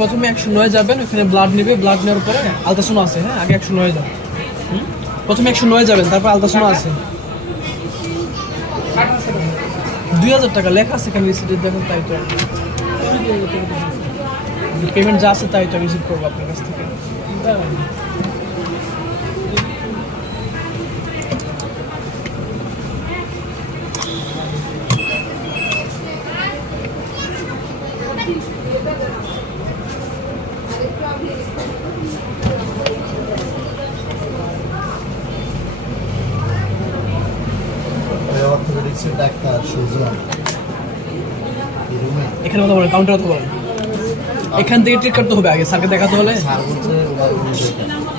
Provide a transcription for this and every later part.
প্রথমে 109 যাবেন, ওখানে ব্লাড নেবে, ব্লাড নেওয়ার পরে আলট্রাসাউন্ড আছে। হ্যাঁ, আগে 109 যাবেন। প্রথমে 109 যাবেন, তারপর আলট্রাসাউন্ড আছে। 2000 টাকা লেখা আছে এখানে রিসিপ্ট দেখুন, তাই তো পেমেন্ট যা আছে তাই তো রিসিভ করবো আপনার কাছ থেকে। এখানে কথা বলেন, কাউন্টার কথা বলেন। এখান থেকে ট্রিট করতে হবে, আগে স্যারকে দেখাতে হলে।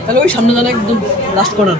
তাহলে ওই সামনে জানা একদম লাস্ট কর্নার।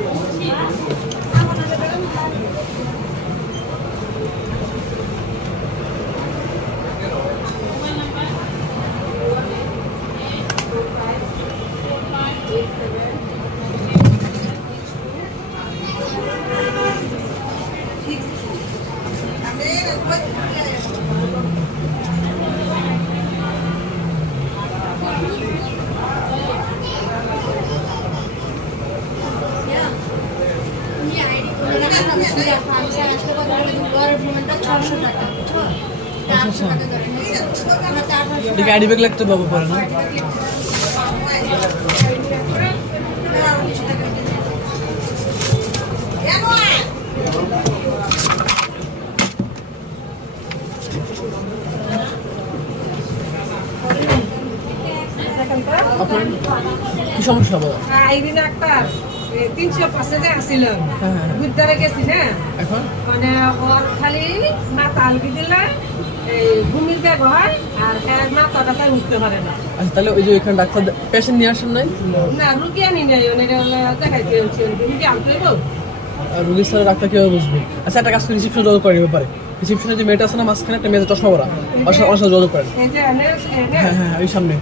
আইডি ব্যাগ লাগতে পাবো পরে না? আপনার কি সমস্যা হবে? একটা 305 আসছিলাম, বুঝতে গেছি। হ্যাঁ, এখন মানে ওর খালি মাথা আলগি দিলে ঘুমির ব্যাগ হয়, আর মাথাটা তাই উঠতে পারে না। আচ্ছা, তাহলে ওই যে এখানে ডাক্তার পেশেন্ট নিয়ে আসেন নাই? না, রুগী আনি নাই, দেখাইতে রুগী আনতে হইব। রুগীর সাথে ডাক্তার কিভাবে বুঝবে? আচ্ছা, একটা কাজ করে রিসিপশনে যোগাযোগ করেন ব্যাপারে। রিসিপশনে যে মেয়েটা আছে না মাঝখানে, একটা মেয়েদের চশমা পরা, ওর সাথে যোগাযোগ করেন। হ্যাঁ হ্যাঁ, ওই সামনে।